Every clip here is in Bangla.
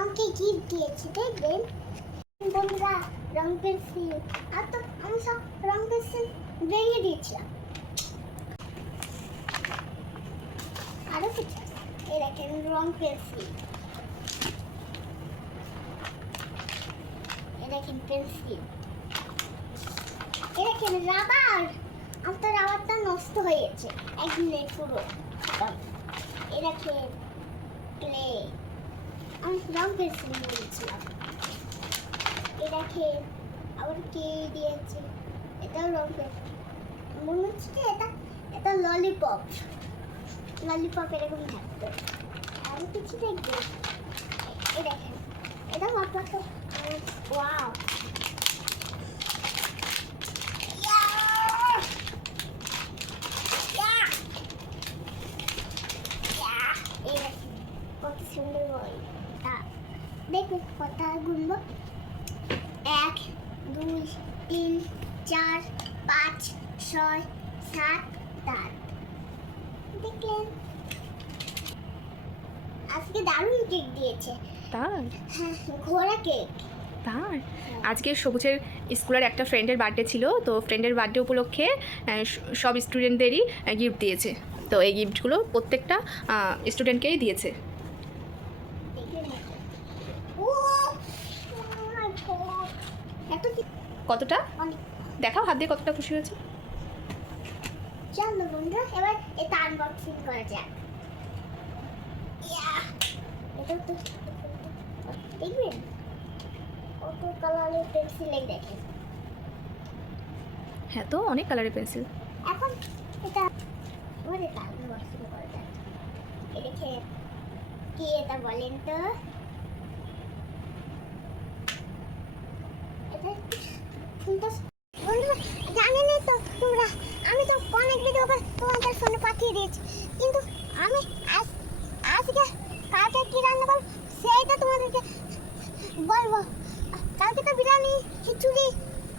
আমাকে গিফট দিয়েছে দেখবেন বন্ধুরা, রং পেন্সিল। আর তো আমি সব রং পেন্সিল ভেঙে দিয়েছিলাম। আরো কিছু এই দেখেন রং পেন্সিল, এই দেখেন পেন্সিল, এই দেখেন রাবার। আমার তো রাবারটা নষ্ট হয়ে গেছে একদিনে পুরো। এই দেখেন ক্লে, আমি রং পেন্সিল নিয়েছিলাম। এই দেখেন আবার কে দিয়েছে, এটাও রং পেন্সিল। মনে হচ্ছে যে এটা ললিপপ, ললিপপ এরকম থাকতো। আর কিছু দেখবেন, এই দেখেন এটা মাত্র ওয়াও। এই দেখেন কত সুন্দর বই। দেখুন কথা গুনবো, 1 2 3 4 5 6 7 8। দেখলেন আজকে দারুণ কেক দিয়েছে। তাই? হ্যাঁ, ঘোড়া কেক। তাই আজকে সবুজের স্কুলের একটা ফ্রেন্ডের বার্থডে ছিল, তো ফ্রেন্ডের বার্থডে উপলক্ষে সব স্টুডেন্টদেরই গিফট দিয়েছে। তো এই গিফটগুলো প্রত্যেকটা স্টুডেন্টকেই দিয়েছে। ও মাই গড, এত কি কতটা অনেক। দেখাও, হাত দিয়ে কতটা খুশি হয়েছে। চলো বন্ধু, এবার এটা আনবক্সিং করা যাক। এটা তো দেখবেন কত কালারের পেন্সিল, এই দেখেন। হ্যাঁ, তো অনেক কালারের পেন্সিল। এখন এটা ওরে আনবক্সিং করা যাক। এই দেখেন কি এটা বলেন তো, এটা সুন্দর। বন্ধু জানেনই তো তোমরা, আমি তো অনেক ভিডিও করে তোমাদের ফোনে পাঠিয়ে দিয়েছি, কিন্তু আমি আজকে কালকে কি রান্না করব সেইটা তোমাদেরকে বলবো। কালকে তো বিরিয়ানি, খিচুড়ি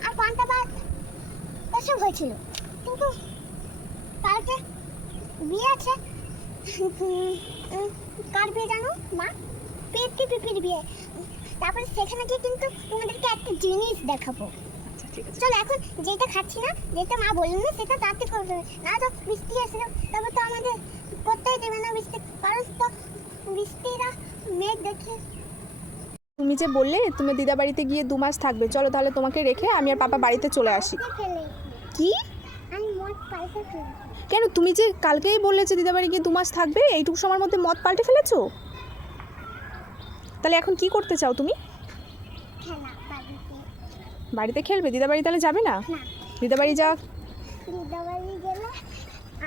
আর পান্তা ভাত এসব হয়েছিল, কিন্তু কালকে বিয়ে আছে। কার বিয়ে জানো মা? পিপির বিয়ে। তারপরে সেখানে গিয়ে কিন্তু তোমাদেরকে একটা জিনিস দেখাবো। আচ্ছা, ঠিক আছে। চলো এখন যেটা খাচ্ছি না, যেটা মা বললেন না সেটা তাড়াতাড়ি করতে হবে, না তো বৃষ্টি আসে তবে তো আমাদের করতেই দেবে না বৃষ্টি, কারণ তো বৃষ্টিরা মেঘ দেখে। তুমি যে বললে তুমি দিদা বাড়িতে গিয়ে 2 মাস থাকবে, চলো তাহলে তোমাকে রেখে আমি আর পাপা বাড়িতে চলে আসি। কি? আমি মদ পাল্টে ফেলি। কেন? তুমি যে কালকেই বললে যে দিদা বাড়ি গিয়ে 2 মাস থাকবে, এইটুকু সময়ের মধ্যে মত পাল্টে ফেলেছো? তাহলে এখন কি করতে চাও তুমি? খেলা বাড়িতে। বাড়িতে খেলবে? দিদা বাড়ি তাহলে যাবে না? না, দিদা বাড়ি যাওয়া দিদা বাড়ি গেলে